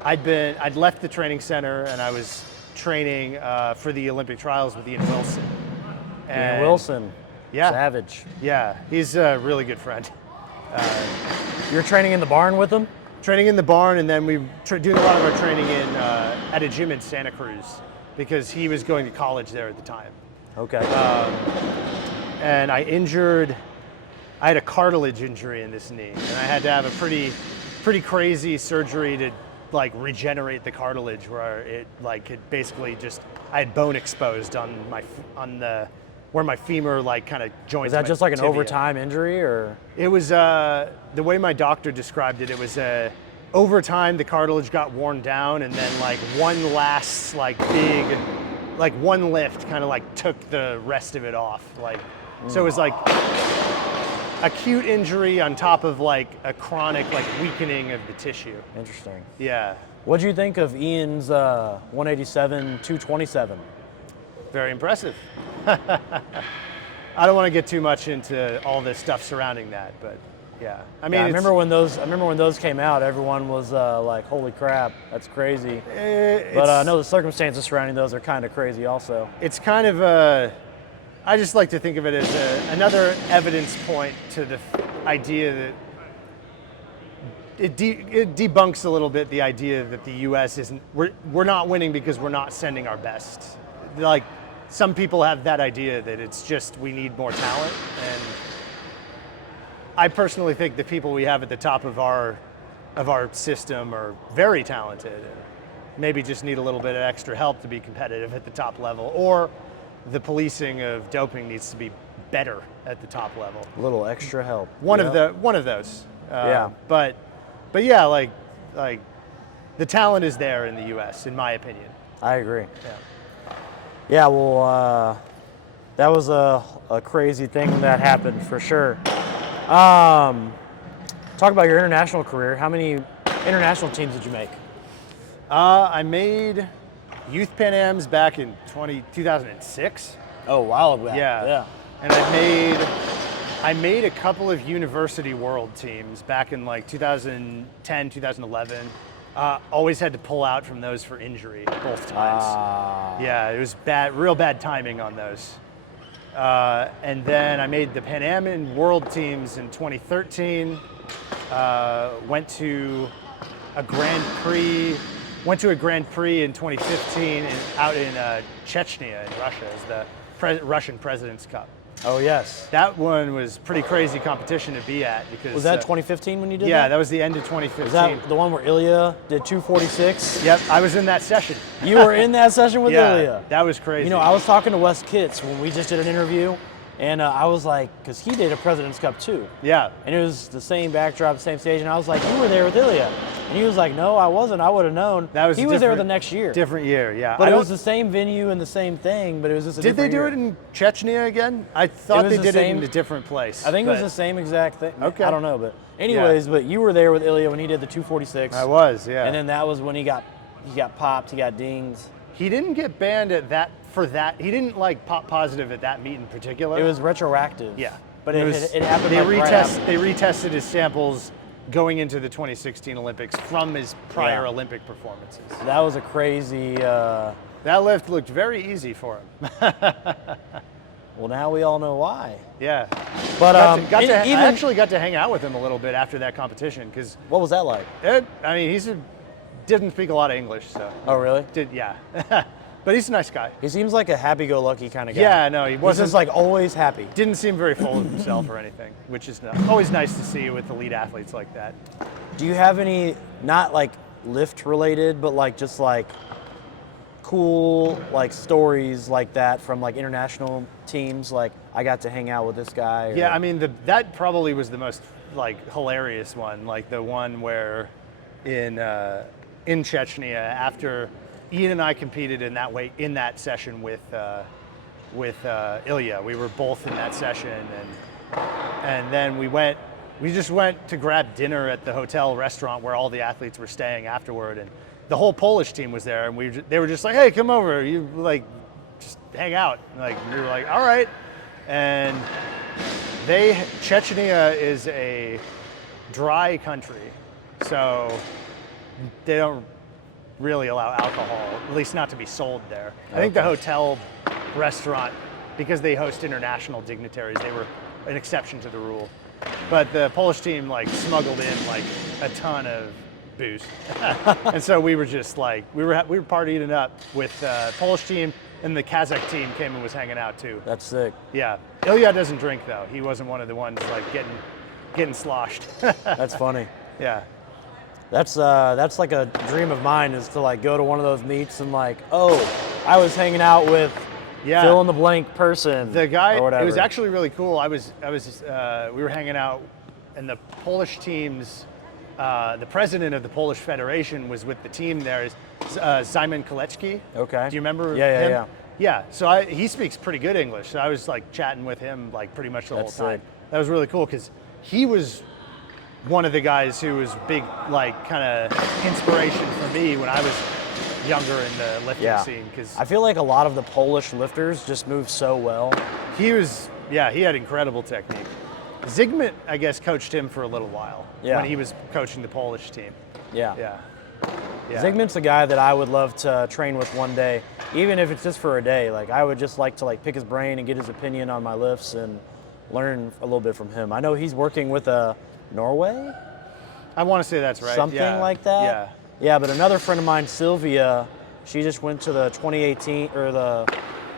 I'd left the training center and I was training for the Olympic trials with Ian Wilson. Ian Wilson. Yeah. Savage. Yeah, he's a really good friend. You're training in the barn with him? Training in the barn, and then we doing a lot of our training at a gym in Santa Cruz because he was going to college there at the time. Okay. And I had a cartilage injury in this knee, and I had to have a pretty crazy surgery to like regenerate the cartilage, where it like it basically just I had bone exposed on where my femur like kind of joins. Was that just like an tibia. overtime injury, or? It was the way my doctor described it. It was over time the cartilage got worn down, and then like one last like big, like one lift kind of like took the rest of it off. Like so it was like acute injury on top of like a chronic like weakening of the tissue. Interesting. Yeah, What'd you think of Ian's 187, 227? very impressive. I don't want to get too much into all this stuff surrounding that, but yeah. I mean, I remember when those came out, everyone was like, "Holy crap, that's crazy!" But I know the circumstances surrounding those are kind of crazy, also. it's kind of I just like to think of it as another evidence point to the idea that it debunks a little bit the idea that the U.S. isn't. We're not winning because we're not sending our best. Like some people have that idea that it's just we need more talent, and I personally think the people we have at the top of our system are very talented and maybe just need a little bit of extra help to be competitive at the top level, or the policing of doping needs to be better at the top level. A little extra help. One of those. Yeah. But yeah, like the talent is there in the U.S. in my opinion. I agree. Yeah. Yeah, well, that was a crazy thing that happened for sure. Talk about your international career. How many international teams did you make? I made Youth Pan Ams back in 2006. Oh, wow. Yeah. And I made a couple of university world teams back in like 2010, 2011. Always had to pull out from those for injury both times. Yeah, it was real bad timing on those. And then I made the Pan Am world teams in 2013. Went to a Grand Prix in 2015 out in Chechnya in Russia as the Russian President's Cup. Oh, yes. That one was pretty crazy competition to be at because Was that 2015 when you did that? Yeah, that was the end of 2015. Was that the one where Ilya did 246? Yep, I was in that session. You were in that session with Yeah, Ilya? that was crazy. You know, I was talking to Wes Kitts when we just did an interview, and I was like, because he did a President's Cup too. Yeah. And it was the same backdrop, same stage, and I was like, you were there with Ilya. And he was like, no, I wasn't. I would have known. He was there the next year. Different year, yeah. But it was the same venue and the same thing, but it was just a Did they different do year. it in Chechnya again? I thought was they the did same- it in a different place. I think it was but the same exact thing. Okay. I don't know, but anyways, but you were there with Ilya when he did the 246. I was, yeah. And then that was when he got popped, he got dinged. He didn't get banned for that. He didn't like pop positive at that meet in particular. It was retroactive. Yeah. But it happened They like right after. They retested his samples going into the 2016 Olympics from his prior Yeah. Olympic performances. That was a crazy. That lift looked very easy for him. Well, now we all know why. Yeah. But I even actually got to hang out with him a little bit after that competition because what was that like? didn't speak a lot of English, so. Oh, really? Yeah. But he's a nice guy. He seems like a happy-go-lucky kind of guy. Yeah, no, he He's wasn't just like always happy. Didn't seem very full of himself or anything, which is always nice to see with elite athletes like that. Do you have any, not like lift related, but like just like cool like stories like that from like international teams? Like I got to hang out with this guy. Or... Yeah, I mean that probably was the most like hilarious one, like the one where in Chechnya after Ian and I competed in that session with Ilya. We were both in that session, and then we just went to grab dinner at the hotel restaurant where all the athletes were staying afterward, and the whole Polish team was there, and they were just like, hey, come over, you like just hang out. Like we were like, all right, and Chechnya is a dry country, so they don't really allow alcohol, at least not to be sold there. I think the hotel restaurant, because they host international dignitaries, they were an exception to the rule. But the Polish team like smuggled in like a ton of booze. And so we were just like, we were partying it up with the Polish team, and the Kazakh team came and was hanging out too. That's sick. Yeah. Ilya doesn't drink though. He wasn't one of the ones like getting sloshed. That's funny. Yeah. That's like a dream of mine, is to like go to one of those meets and like, oh, I was hanging out with fill in the blank person. The guy, or whatever. it was actually really cool. We were hanging out, and the Polish teams, the president of the Polish Federation was with the team there. Is Zygmunt Smalcerz. Okay. Do you remember him? Yeah. Yeah, so he speaks pretty good English. So I was like chatting with him like pretty much the That's whole time. sick. That was really cool because he was one of the guys who was big, like kind of inspiration for me when I was younger in the lifting scene. Because I feel like a lot of the Polish lifters just move so well. he had incredible technique. Zygmunt, I guess, coached him for a little while when he was coaching the Polish team. Yeah. Yeah. Zygmunt's a guy that I would love to train with one day, even if it's just for a day. Like I would just like to like pick his brain and get his opinion on my lifts and learn a little bit from him. I know he's working with Norway? I want to say that's right. Something like that? Yeah. Yeah, but another friend of mine, Sylvia, she just went to the 2018 or the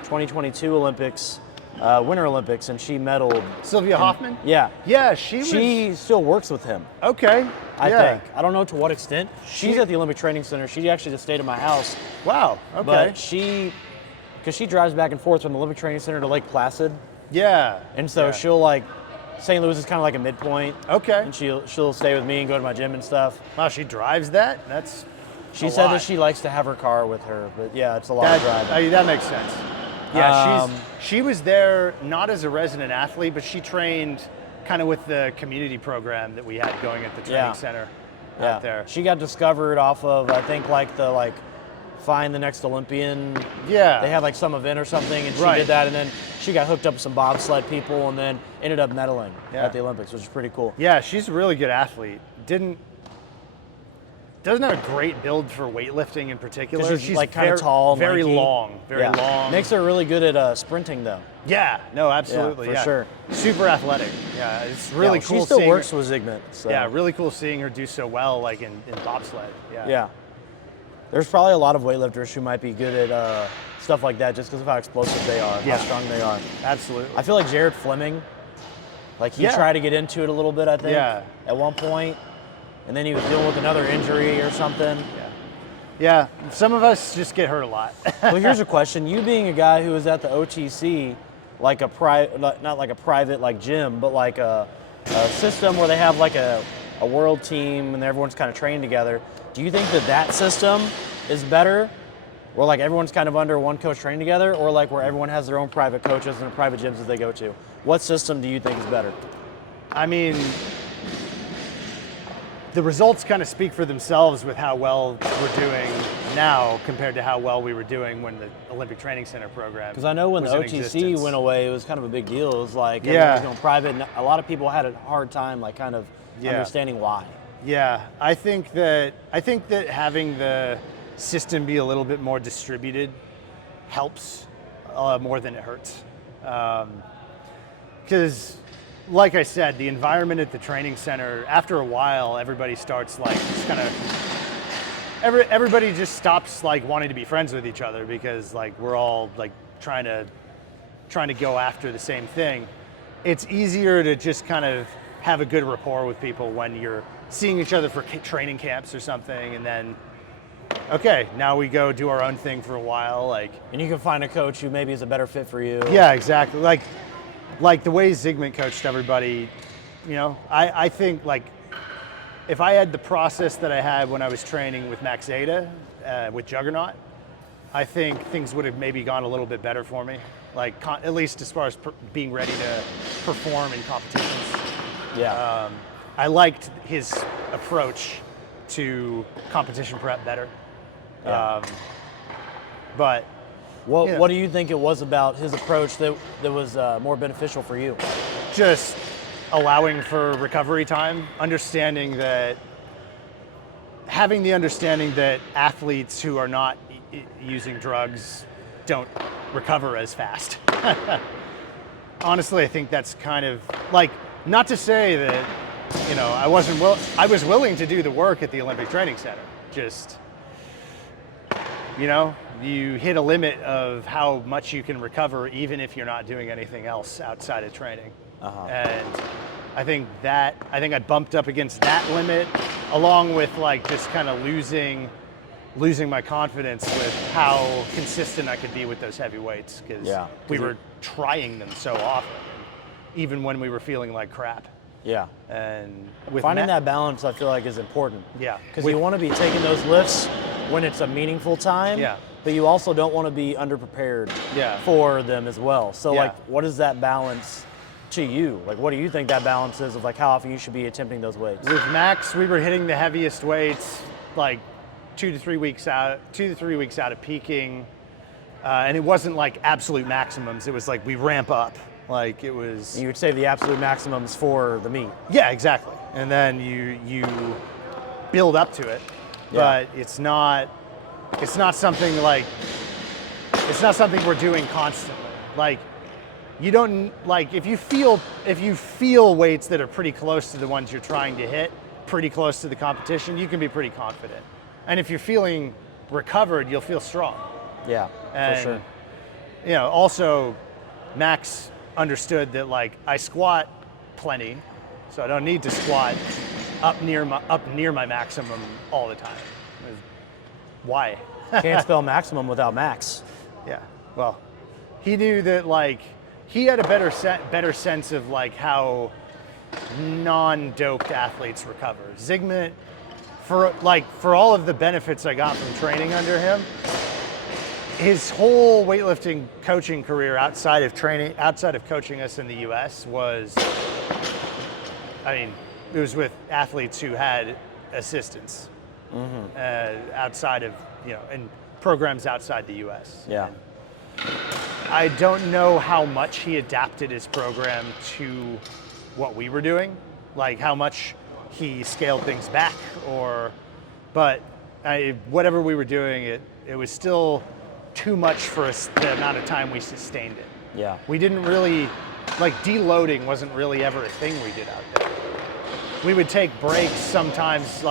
2022 Olympics, Winter Olympics, and she medaled. Sylvia Hoffman? Yeah. Yeah, she still works with him. Okay. I think. I don't know to what extent. She's at the Olympic Training Center. She actually just stayed at my house. Wow. Okay. But because she drives back and forth from the Olympic Training Center to Lake Placid. Yeah. And so she'll like, St. Louis is kind of like a midpoint. Okay. And she'll stay with me and go to my gym and stuff. Wow, she drives that? She said that she likes to have her car with her, but yeah, it's a lot of driving. That makes sense. Yeah, she was there not as a resident athlete, but she trained kind of with the community program that we had going at the training center out there. She got discovered off of, I think, Find the Next Olympian. Yeah. They had like some event or something, and she did that, and then she got hooked up with some bobsled people, and then ended up medaling at the Olympics, which is pretty cool. Yeah, she's a really good athlete. Doesn't have a great build for weightlifting in particular. She's like kind of tall, very lanky. long, very long. Makes her really good at sprinting, though. Yeah, no, absolutely, for sure. Super athletic. Yeah, it's really cool. She still seeing works her, with Zygmunt. So. Yeah, really cool seeing her do so well, like in bobsled. Yeah. There's probably a lot of weightlifters who might be good at stuff like that just because of how explosive they are, how strong they are. Absolutely. I feel like Jared Fleming, he tried to get into it a little bit, I think, at one point, and then he was dealing with another injury or something. Yeah, some of us just get hurt a lot. Well, here's a question. You being a guy who was at the OTC, like not like a private like gym, but like a system where they have like a world team and everyone's kind of training together, do you think that system is better, where like everyone's kind of under one coach training together, or like where everyone has their own private coaches and private gyms that they go to? What system do you think is better? I mean, the results kind of speak for themselves with how well we're doing now compared to how well we were doing when the Olympic Training Center program. Because I know when the in OTC existence. went away, it was kind of a big deal. It was like everyone was going private, and a lot of people had a hard time like kind of understanding why. Yeah, I think that having the system be a little bit more distributed helps more than it hurts. Because, like I said, the environment at the training center, after a while, everybody starts like just kind of everybody just stops like wanting to be friends with each other because like we're all like trying to go after the same thing. It's easier to just kind of have a good rapport with people when you're seeing each other for training camps or something, and then okay, now we go do our own thing for a while, and you can find a coach who maybe is a better fit for you. Yeah, exactly. Like the way Zygmunt coached everybody, I think like if I had the process that I had when I was training with Max Aita with Juggernaut, I think things would have maybe gone a little bit better for me, like at least as far as being ready to perform in competitions. Yeah. I liked his approach to competition prep better. Yeah. But what do you think it was about his approach that was more beneficial for you? Just allowing for recovery time, having the understanding that athletes who are not using drugs don't recover as fast. Honestly, I think that's kind of like, not to say that, I was willing to do the work at the Olympic Training Center. Just, you hit a limit of how much you can recover even if you're not doing anything else outside of training. And I think I bumped up against that limit, along with like just kind of losing my confidence with how consistent I could be with those heavy weights, because we were trying them so often, even when we were feeling like crap. Yeah. And with finding that balance, I feel like, is important. Yeah. Because you want to be taking those lifts when it's a meaningful time. Yeah. but you also don't want to be underprepared Yeah. for them as well. So Yeah. like, what is that balance to you? Like, what do you think that balance is of like how often you should be attempting those weights? With Max, we were hitting the heaviest weights like 2 to 3 weeks out of peaking. And it wasn't like absolute maximums. It was like we ramp up. Like it was. You would save the absolute maximums for the meet. Yeah, exactly. And then you build up to it, but it's not something we're doing constantly. Like you don't like if you feel weights that are pretty close to the ones you're trying to hit, pretty close to the competition, you can be pretty confident. And if you're feeling recovered, you'll feel strong. Yeah, And, for sure. You know, also Max understood that like I squat plenty, so I don't need to squat up near my maximum all the time. Why? Can't spell maximum without max. Yeah. Well, he knew that like he had a better sense of like how non-doped athletes recover. Zygmunt, for all of the benefits I got from training under him, his whole weightlifting coaching career outside of coaching us in the US was, I mean, it was with athletes who had assistants outside of, you know, in programs outside the US. Yeah. And I don't know how much he adapted his program to what we were doing, like how much he scaled things back but whatever we were doing, it was still too much for us, the amount of time we sustained it. Yeah. We didn't really, like deloading wasn't really ever a thing we did out there. We would take breaks sometimes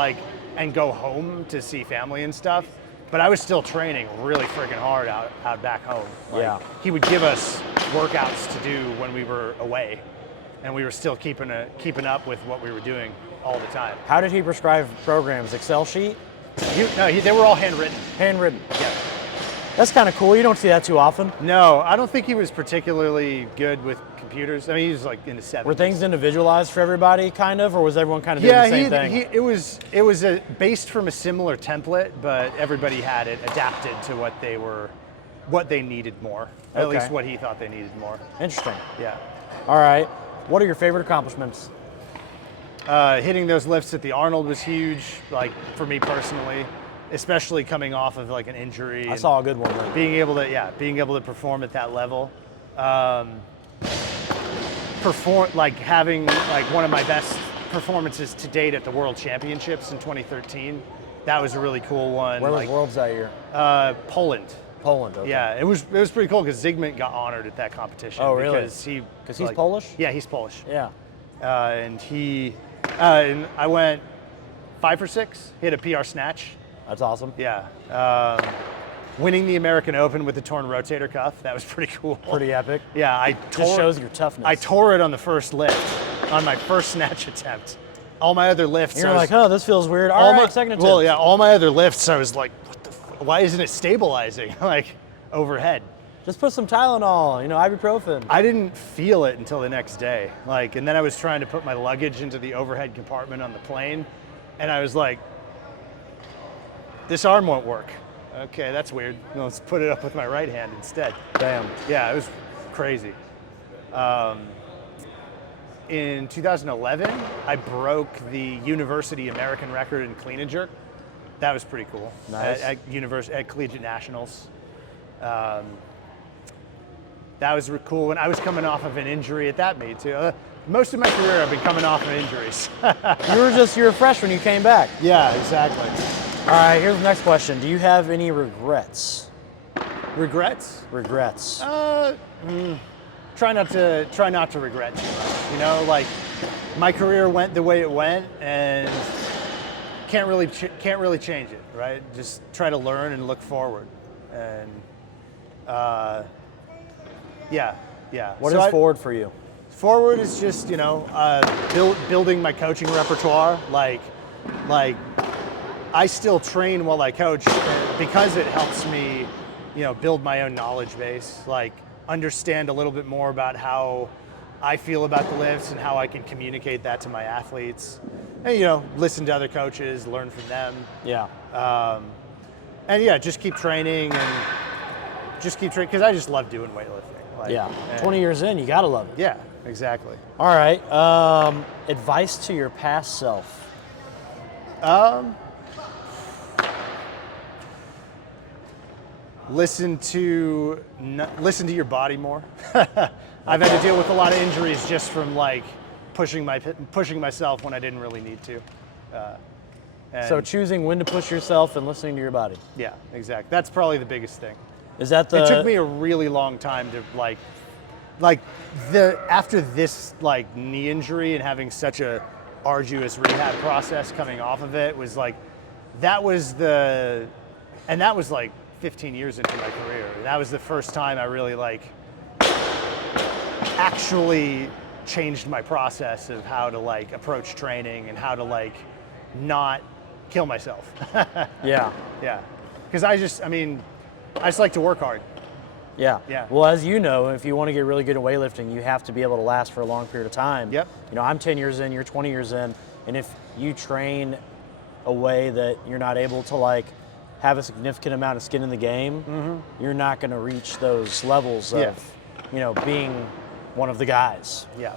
and go home to see family and stuff, but I was still training really freaking hard out back home. Yeah. He would give us workouts to do when we were away, and we were still keeping up with what we were doing all the time. How did he prescribe programs? Excel sheet? They were all handwritten. Handwritten. Yeah. That's kind of cool. You don't see that too often. No, I don't think he was particularly good with computers. I mean, he was like in the 70s. Were things individualized for everybody, kind of, or was everyone kind of doing the same thing? It was based from a similar template, but everybody had it adapted to what they needed more. At Okay. least what he thought they needed more. Interesting. Yeah. All right. What are your favorite accomplishments? Hitting those lifts at the Arnold was huge, like for me personally, especially coming off of like an injury. I saw a good one there. Being able to perform at that level. Having like one of my best performances to date at the World Championships in 2013. That was a really cool one. Where was Worlds that year? Poland. Poland. Okay. Yeah, it was pretty cool because Zygmunt got honored at that competition. Oh, really? Because he's Polish? Yeah, he's Polish. Yeah. And I went 5 for 6, hit a PR snatch. That's awesome. Yeah. Winning the American Open with the torn rotator cuff, that was pretty cool. Pretty epic. Yeah, Just shows your toughness. I tore it on the first lift, on my first snatch attempt. All my other lifts, You're like, oh, this feels weird. All right, second attempt. Well, yeah, all my other lifts, I was like, why isn't it stabilizing? Like, overhead. Just put some Tylenol, ibuprofen. I didn't feel it until the next day. And then I was trying to put my luggage into the overhead compartment on the plane, and I was like, this arm won't work. Okay, that's weird. Let's put it up with my right hand instead. Damn. Yeah, it was crazy. In 2011, I broke the university American record in clean and jerk. That was pretty cool. Nice. At Collegiate Nationals. That was cool. When I was coming off of an injury at that meet too. Most of my career, I've been coming off of injuries. You were fresh when you came back. Yeah, exactly. All right, here's the next question. Do you have any regrets? Regrets? Regrets. Try not to regret too much. My career went the way it went, and can't really change it, right? Just try to learn and look forward, and yeah. What is forward for you? Forward is just building my coaching repertoire. Like I still train while I coach because it helps me, build my own knowledge base. Like understand a little bit more about how I feel about the lifts and how I can communicate that to my athletes. And listen to other coaches, learn from them. Yeah. And yeah, just keep training and just keep training because I just love doing weightlifting. Like, Yeah. and- 20 years in, you gotta love it. Yeah, exactly. All right. Advice to your past self. Listen to your body more. I've had to deal with a lot of injuries just from like pushing myself when I didn't really need to. And So choosing when to push yourself and listening to your body. yeah, exactly. That's probably the biggest thing. Is that the? It took me a really long time to after this like knee injury and having such a arduous rehab process coming off of it was like, that was like 15 years into my career. That was the first time I really like actually changed my process of how to like approach training and how to like not kill myself. Yeah. Yeah. Because I just like to work hard. Yeah. Yeah. Well, as you know, if you want to get really good at weightlifting, you have to be able to last for a long period of time. Yep. You know, I'm 10 years in, you're 20 years in, and if you train a way that you're not able to like have a significant amount of skin in the game, you're not going to reach those levels of, Yeah. you know, being one of the guys. Yeah.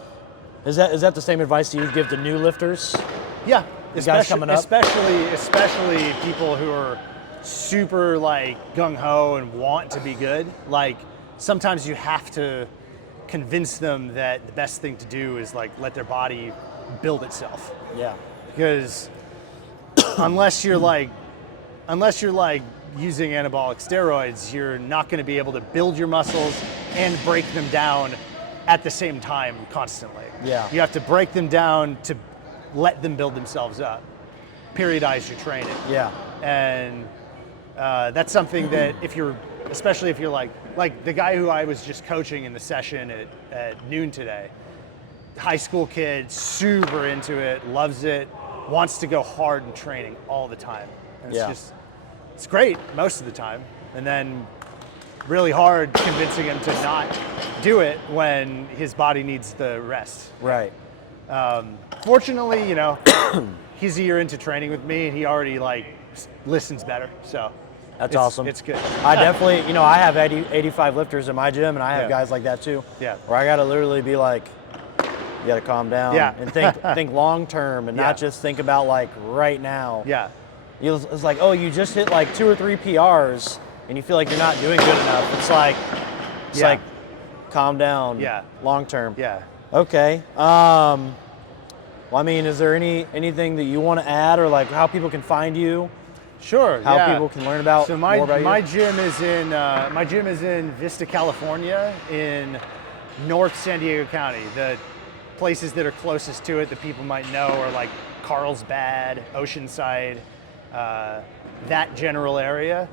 Is that the same advice you would give to new lifters? Yeah. guys coming up? Especially people who are super like gung-ho and want to be good. Like sometimes you have to convince them that the best thing to do is like let their body build itself. Yeah. Because unless you're like using anabolic steroids, you're not going to be able to build your muscles and break them down at the same time constantly. Yeah. You have to break them down to let them build themselves up. Periodize your training. Yeah. And that's something that especially if you're like the guy who I was just coaching in the session at noon today, high school kid, super into it, loves it, wants to go hard in training all the time. And it's great most of the time. And then really hard convincing him to not do it when his body needs the rest. Right. Fortunately, you know, he's a year into training with me and he already like listens better. So That's awesome. It's good. I definitely, you know, I have 85 lifters in my gym and I have Yeah. guys like that too. Yeah. Where I got to literally be like, you got to calm down Yeah. and think long term and Yeah. not just think about like right now. Yeah. It's like, oh, you just hit like 2 or 3 PRs and you feel like you're not doing good enough. It's like, Yeah. calm down. Yeah. Long term. Yeah. Okay. Well, I mean, is there anything that you want to add or like how people can find you? Sure. How yeah. people can learn about So more about my you? gym is in Vista, California, in North San Diego County. The places that are closest to it that people might know are like Carlsbad, Oceanside, that general area.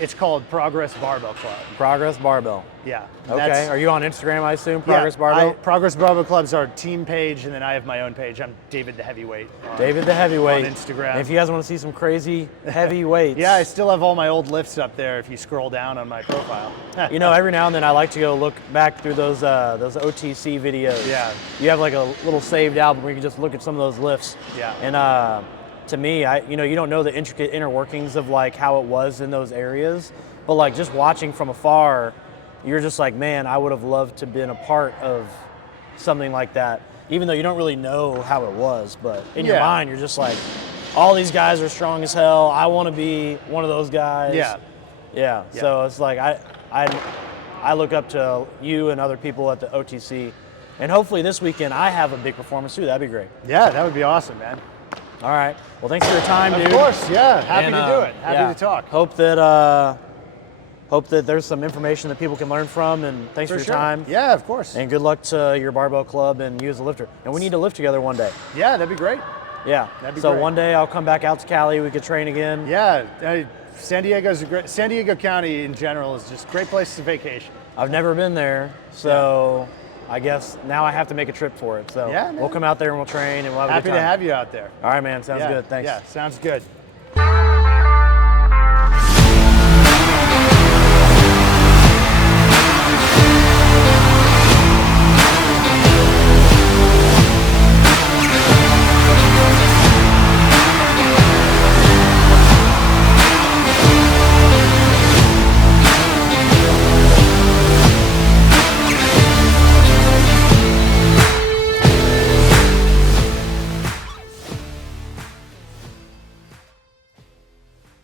It's called Progress Barbell Club. Progress Barbell. Yeah. Okay. Are you on Instagram, I assume? Progress Barbell? Progress Barbell Club's our team page, and then I have my own page. I'm David the Heavyweight. David the Heavyweight. On Instagram. And if you guys want to see some crazy heavy weights. Yeah, I still have all my old lifts up there if you scroll down on my profile. You know, every now and then I like to go look back through those OTC videos. Yeah. You have like a little saved album where you can just look at some of those lifts. Yeah. And to me, you don't know the intricate inner workings of like how it was in those areas, but like just watching from afar, you're just like, man, I would have loved to been a part of something like that, even though you don't really know how it was, but in your Yeah. mind, you're just like, all these guys are strong as hell. I want to be one of those guys. Yeah. Yeah. So it's like I look up to you and other people at the OTC, and hopefully this weekend I have a big performance too. That'd be great. Yeah, that would be awesome, man. All right. Well, thanks for your time, dude. Of course, yeah. Happy And, to do it. Happy to talk. Hope that there's some information that people can learn from, and thanks for your sure. time. Yeah, of course. And good luck to your barbell club and you as a lifter. And we need to lift together one day. Yeah, that'd be great. Yeah. That'd be so great. one day I'll come back out to Cali. We could train again. Yeah, San Diego County in general is just a great place to vacation. I've never been there, so I guess now I have to make a trip for it. So Yeah, man. we'll come out there and we'll train and we'll have a Happy good to time. have you out there. All right, man. Sounds Yeah, good. Thanks. Yeah, sounds good.